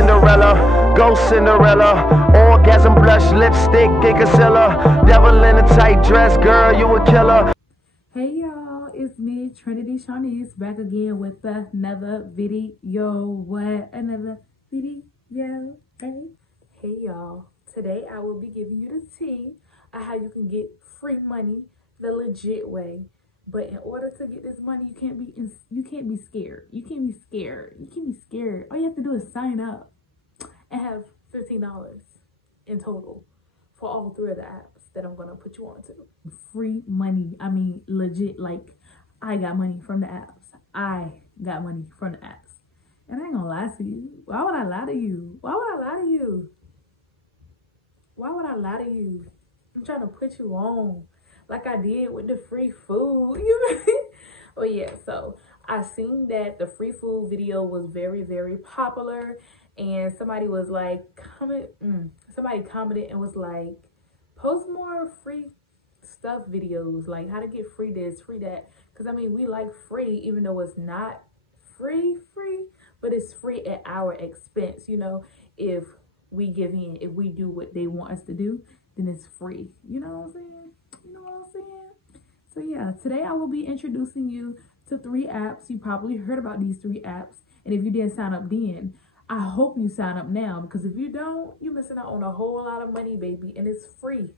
Cinderella, go Cinderella. Orgasm, blush, lipstick, and concealer. Devil in a tight dress, girl, you a killer. Hey y'all, it's me, Trinity Shawnice, back again with another video. Another video? Hey y'all, today I will be giving you the tea on how you can get free money the legit way. But in order to get this money, you can't be scared. You can't be scared. All you have to do is sign up and have $15 in total for all three of the apps that I'm gonna put you on to. Free money. I mean, legit. Like, I got money from the apps. And I ain't gonna lie to you. Why would I lie to you? I'm trying to put you on like I did with the free food. You know? Oh yeah, so I seen that the free food video was very, very popular, and somebody was like, somebody commented and was like, post more free stuff videos, like how to get free this, free that. Because I mean, we like free, even though it's not free, but it's free at our expense. You know, if we give in, if we do what they want us to do, then it's free. You know what I'm saying? So yeah, today I will be introducing you to 3 apps. You probably heard about these 3 apps. And if you didn't sign up then, I hope you sign up now, because if you don't, you're missing out on a whole lot of money, baby. And it's free.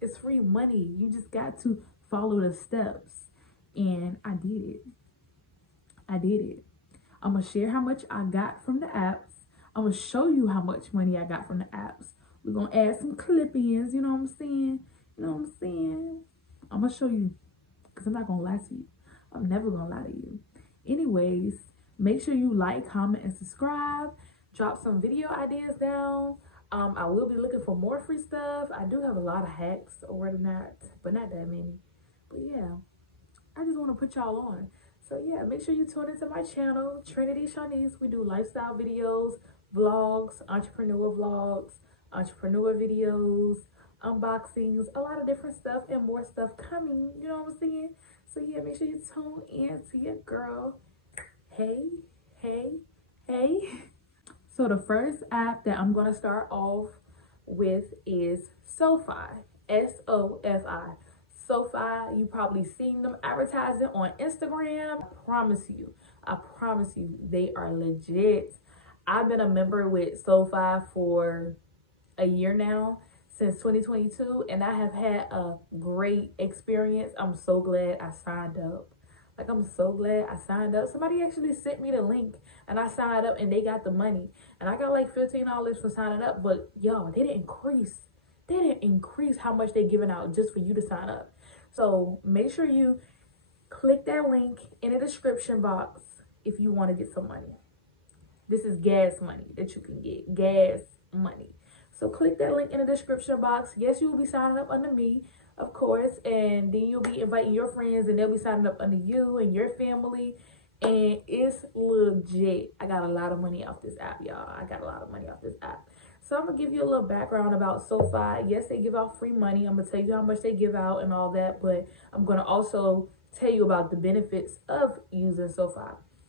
It's free money. You just got to follow the steps. And I did it. I'm going to share how much I got from the apps. I'm going to show you how much money I got from the apps. We're going to add some clip-ins, you know what I'm saying? I'm going to show you, because I'm not going to lie to you. I'm never going to lie to you. Anyways, make sure you like, comment, and subscribe. Drop some video ideas down. I will be looking for more free stuff. I do have a lot of hacks, or not, but not that many. But yeah, I just want to put y'all on. So yeah, make sure you tune into my channel, Trinity Shawnice. We do lifestyle videos, vlogs, entrepreneur vlogs, entrepreneur videos, unboxings, a lot of different stuff, and more stuff coming. You know what I'm saying? So yeah, make sure you tune in to your girl. Hey. So the first app that I'm gonna start off with is Sofi. S-O-F-I. Sofi, you probably seen them advertising on Instagram. I promise you, they are legit. I've been a member with Sofi for a year now, since 2022, and I have had a great experience. I'm so glad I signed up. Somebody actually sent me the link, and I signed up, and they got the money, and I got like $15 for signing up. But y'all, they didn't increase how much they're giving out just for you to sign up. So make sure you click that link in the description box if you want to get some money. This is gas money that you can get. Gas money. So click that link in the description box. Yes, you will be signing up under me, of course, and then you'll be inviting your friends, and they'll be signing up under you and your family, and it's legit. I got a lot of money off this app, y'all. So I'm gonna give you a little background about Sofi. Yes, they give out free money. I'm gonna tell you how much they give out and all that, but I'm gonna also tell you about the benefits of using Sofi.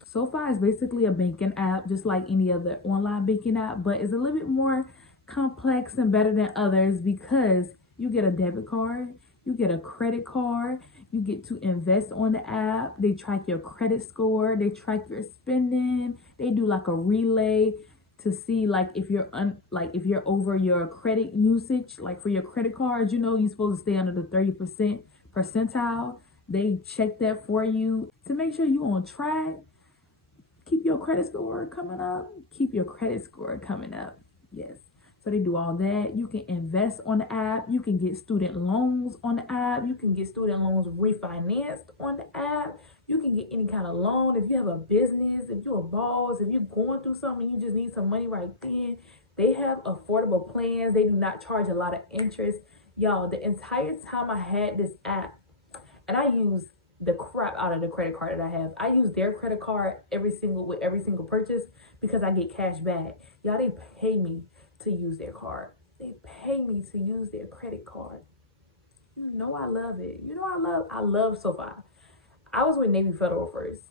Sofi is basically a banking app, just like any other online banking app, but it's a little bit more complex and better than others, because you get a debit card, you get a credit card, you get to invest on the app. They track your credit score, they track your spending, they do like a relay to see like if you're over your credit usage. Like for your credit cards, you know, you're supposed to stay under the 30% percentile. They check that for you to make sure you're on track. Keep your credit score coming up. Yes. So they do all that. You can invest on the app. You can get student loans on the app. You can get student loans refinanced on the app. You can get any kind of loan. If you have a business, if you're a boss, if you're going through something, you just need some money right then. They have affordable plans. They do not charge a lot of interest. Y'all, the entire time I had this app, and I use the crap out of the credit card that I have. I use their credit card with every single purchase, because I get cash back. Y'all, they pay me to use their card. They pay me to use their credit card. You know I love it. I love Sofi. I was with Navy Federal first.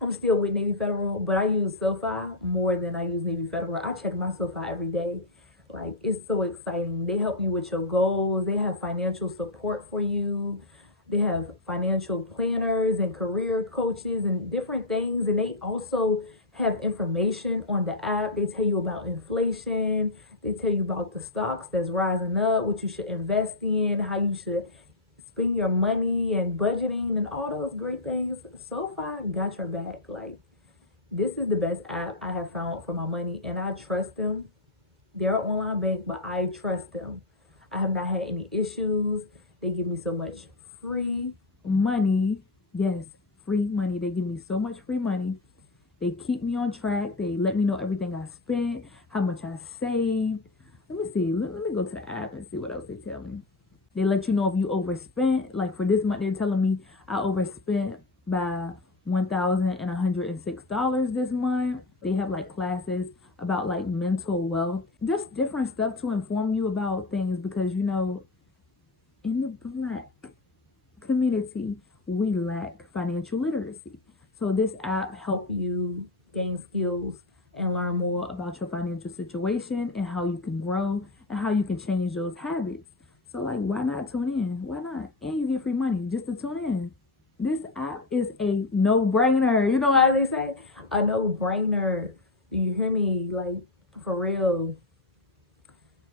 I'm still with Navy Federal, but I use SoFi more than I use Navy Federal. I check my SoFi every day. Like, it's so exciting. They help you with your goals. They have financial support for you. They have financial planners and career coaches and different things. And they also have information on the app. They tell you about inflation. They tell you about the stocks that's rising up, what you should invest in, how you should spend your money and budgeting and all those great things. SoFi got your back. Like, this is the best app I have found for my money, and I trust them. They're an online bank, but I trust them. I have not had any issues. They give me so much free money. Yes, free money. They give me so much free money. They keep me on track. They let me know everything I spent, how much I saved. Let me see. Let me go to the app and see what else they tell me. They let you know if you overspent. Like for this month, they're telling me I overspent by $1,106 this month. They have like classes about like mental wealth, just different stuff to inform you about things, because you know, in the Black community, we lack financial literacy. So this app help you gain skills and learn more about your financial situation and how you can grow and how you can change those habits. So like, why not tune in? Why not? And you get free money just to tune in. This app is a no-brainer. You know how they say? A no-brainer. Do you hear me? Like, for real.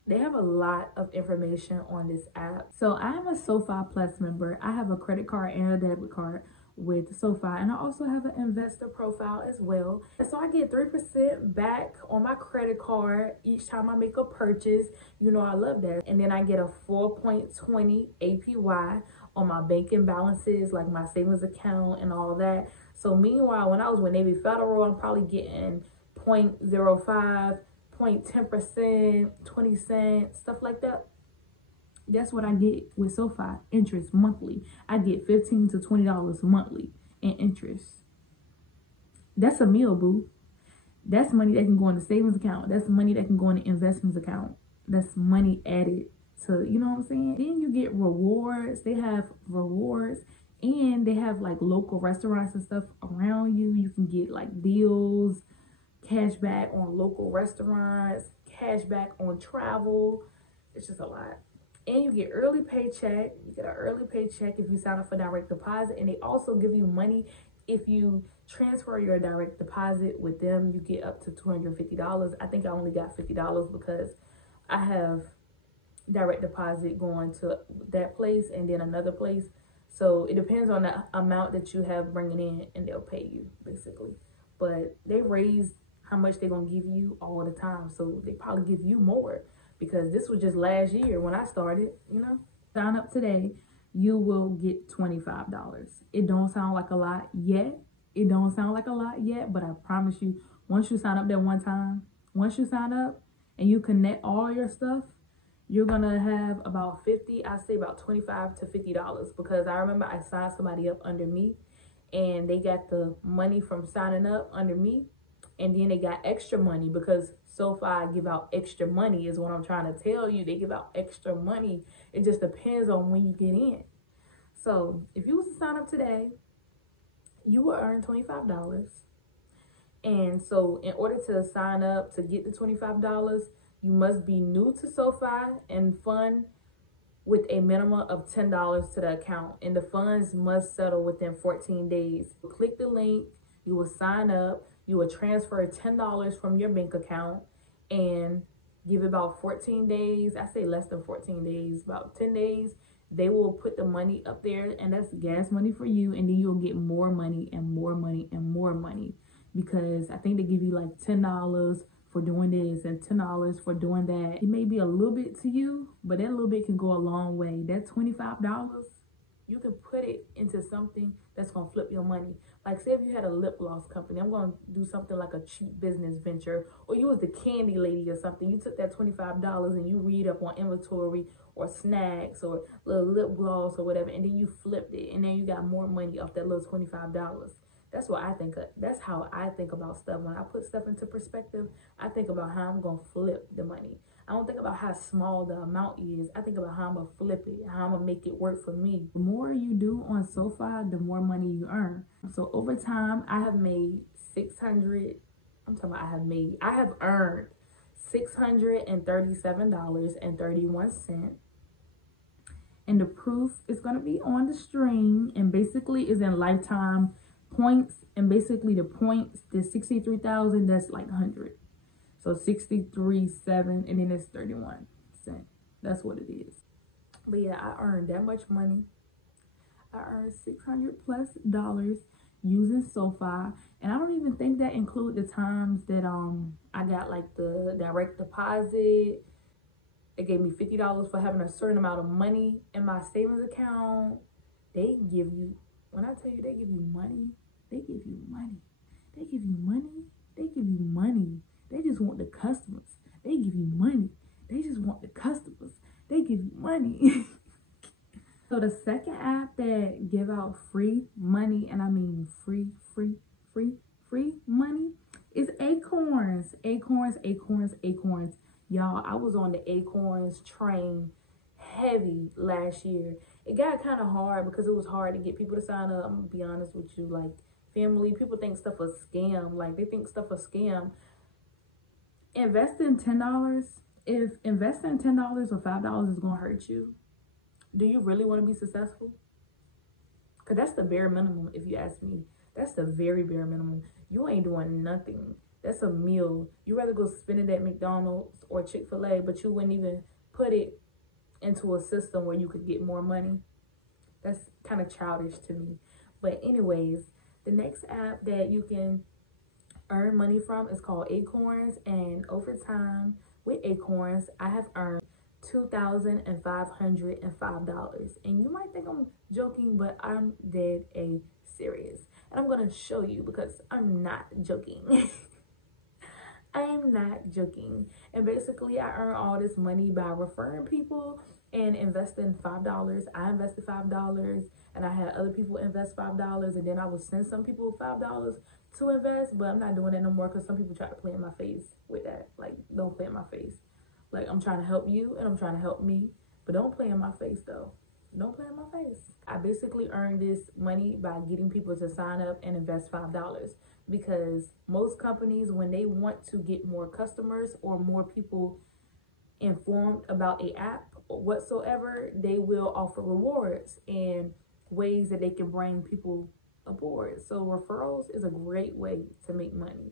They have a lot of information on this app. So I am a SoFi Plus member. I have a credit card and a debit card with SoFi, and I also have an investor profile as well. And so I get 3% back on my credit card each time I make a purchase. You know, I love that. And then I get a 4.20 APY on my banking balances, like my savings account and all that. So meanwhile, when I was with Navy Federal, I'm probably getting 0.05, 0.10%, 20 cents, stuff like that. That's what I get with SoFi, interest monthly. I get $15 to $20 monthly in interest. That's a meal, boo. That's money that can go in the savings account. That's money that can go in the investments account. That's money added to, you know what I'm saying? Then you get rewards. They have rewards, and they have like local restaurants and stuff around you. You can get like deals, cash back on local restaurants, cash back on travel. It's just a lot. And you get early paycheck. You get an early paycheck if you sign up for direct deposit. And they also give you money if you transfer your direct deposit with them. You get up to $250. I think I only got $50 because I have direct deposit going to that place and then another place. So it depends on the amount that you have bringing in, and they'll pay you basically. But they raise how much they're going to give you all the time. So they probably give you more, because this was just last year when I started, you know. Sign up today, you will get $25. It don't sound like a lot yet. But I promise you, once you sign up that one time, once you sign up and you connect all your stuff, you're gonna have about about $25 to $50, because I remember I signed somebody up under me, and they got the money from signing up under me, and then they got extra money because SoFi give out extra money is what I'm trying to tell you. They give out extra money. It just depends on when you get in. So if you was to sign up today, you will earn $25. And so in order to sign up to get the $25, you must be new to SoFi and fund with a minimum of $10 to the account. And the funds must settle within 14 days. Click the link, you will sign up, you will transfer $10 from your bank account, and give it about 14 days. I say less than 14 days, about 10 days. They will put the money up there, and that's gas money for you. And then you'll get more money and more money and more money, because I think they give you like $10 for doing this and $10 for doing that. It may be a little bit to you, but that little bit can go a long way. That $25, you can put it into something that's gonna flip your money. Like, say if you had a lip gloss company, I'm gonna do something like a cheap business venture, or you was the candy lady or something. You took that $25 and you read up on inventory or snacks or little lip gloss or whatever, and then you flipped it, and then you got more money off that little $25. That's what I think of. That's how I think about stuff. When I put stuff into perspective, I think about how I'm gonna flip the money. I don't think about how small the amount is. I think about how I'm gonna flip it, how I'm gonna make it work for me. The more you do on Sofi, the more money you earn. So over time, I have made 600. I'm talking about I have earned $637.31. And the proof is going to be on the screen, and basically is in lifetime points. And basically the points, the 63,000, that's like 100. So 63.7, and then it's 31 cents. That's what it is. But yeah, I earned that much money. I earned $600+ using Sofi, and I don't even think that include the times that I got like the direct deposit. They gave me $50 for having a certain amount of money in my savings account. They give you, when I tell you they give you money, they give you money. They give you money. They give you money. They just want the customers. They give you money. They just want the customers. They give you money. So the second app that give out free money, and I mean free money, is Acorns. Acorns. Y'all, I was on the Acorns train heavy last year. It got kind of hard because it was hard to get people to sign up. I'm gonna be honest with you, like family, people think stuff a scam. Like they think stuff a scam. Investing $10, if investing $10 or $5 is gonna hurt you, do you really want to be successful? Because that's the bare minimum, if you ask me. That's the very bare minimum. You ain't doing nothing. That's a meal. You rather go spend it at McDonald's or Chick-fil-A, but you wouldn't even put it into a system where you could get more money. That's kind of childish to me. But anyways, the next app that you can earn money from is called Acorns. And over time with Acorns, I have earned $2,505. And you might think I'm joking, but I'm dead serious. And I'm going to show you because I'm not joking. I am not joking. And basically, I earn all this money by referring people and investing $5. I invested $5, and I had other people invest $5, and then I would send some people $5 to invest, but I'm not doing that no more because some people try to play in my face with that. Like, don't play in my face. Like, I'm trying to help you, and I'm trying to help me, but don't play in my face, though. Don't play in my face. I basically earned this money by getting people to sign up and invest $5. Because most companies, when they want to get more customers or more people informed about a app or whatsoever, they will offer rewards and ways that they can bring people aboard. So referrals is a great way to make money.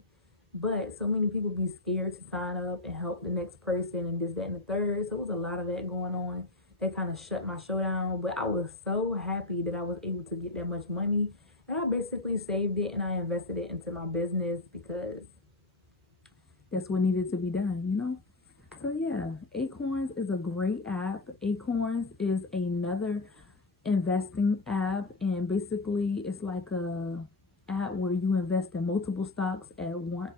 But so many people be scared to sign up and help the next person and this, that, and the third. So it was a lot of that going on that kind of shut my show down. But I was so happy that I was able to get that much money. And I basically saved it and I invested it into my business because that's what needed to be done, you know? So yeah, Acorns is a great app. Acorns is another investing app, and basically it's like a app where you invest in multiple stocks at once.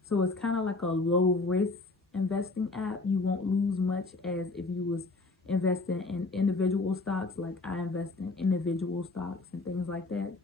So it's kind of like a low risk investing app. You won't lose much as if you was investing in individual stocks, like I invest in individual stocks and things like that.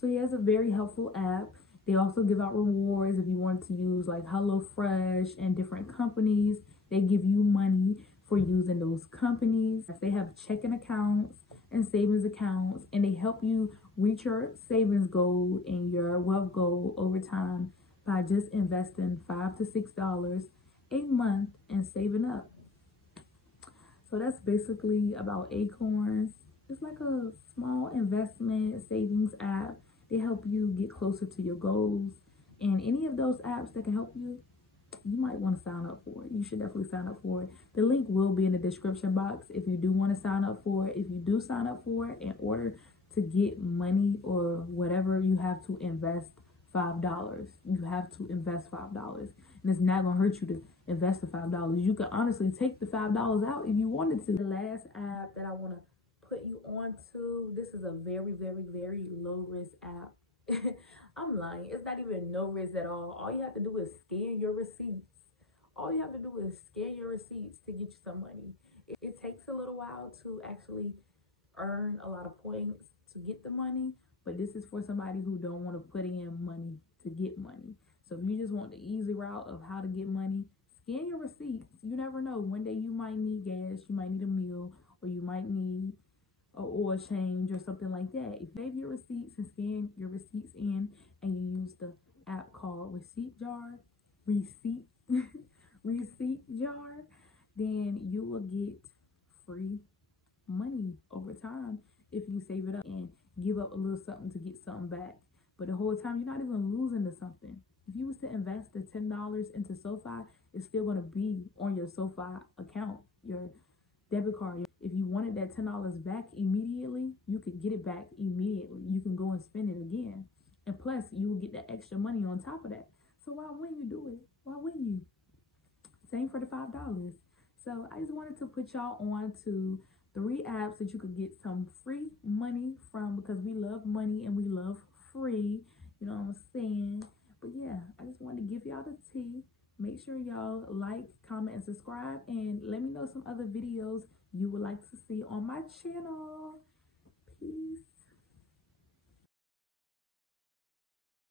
So yeah, it's a very helpful app. They also give out rewards if you want to use like HelloFresh and different companies. They give you money for using those companies. They have checking accounts and savings accounts, and they help you reach your savings goal and your wealth goal over time by just investing $5 to $6 a month and saving up. So that's basically about Acorns. It's like a small investment savings app. They help you get closer to your goals. And any of those apps that can help you, you might want to sign up for it. You should definitely sign up for it. The link will be in the description box if you do want to sign up for it. If you do sign up for it, in order to get money or whatever, you have to invest $5. You have to invest $5. And it's not going to hurt you to invest the $5. You could honestly take the $5 out if you wanted to. The last app that I want to put you on to, this is a very low risk app. I'm lying, it's not even no risk at all you have to do is scan your receipts. All you have to do is scan your receipts to get you some money. It takes a little while to actually earn a lot of points to get the money, but this is for somebody who don't want to put in money to get money. So if you just want the easy route of how to get money, scan your receipts. You never know. One day you might need gas, you might need a meal, or you might need a oil change or something like that. If you save your receipts and scan your receipts in, and you use the app called receipt jar, then you will get free money over time if you save it up and give up a little something to get something back. But the whole time you're not even losing to something. If you was to invest the $10 into Sofi, it's still going to be on your Sofi account, your debit card. If you wanted that $10 back immediately, you could get it back immediately. You can go and spend it again. And plus, you will get that extra money on top of that. So why wouldn't you do it? Why wouldn't you? Same for the $5. So I just wanted to put y'all on to 3 apps that you could get some free money from, because we love money and we love free. You know what I'm saying? But yeah, I just wanted to give y'all the tea. Make sure y'all like, comment, and subscribe, and let me know some other videos you would like to see on my channel. Peace.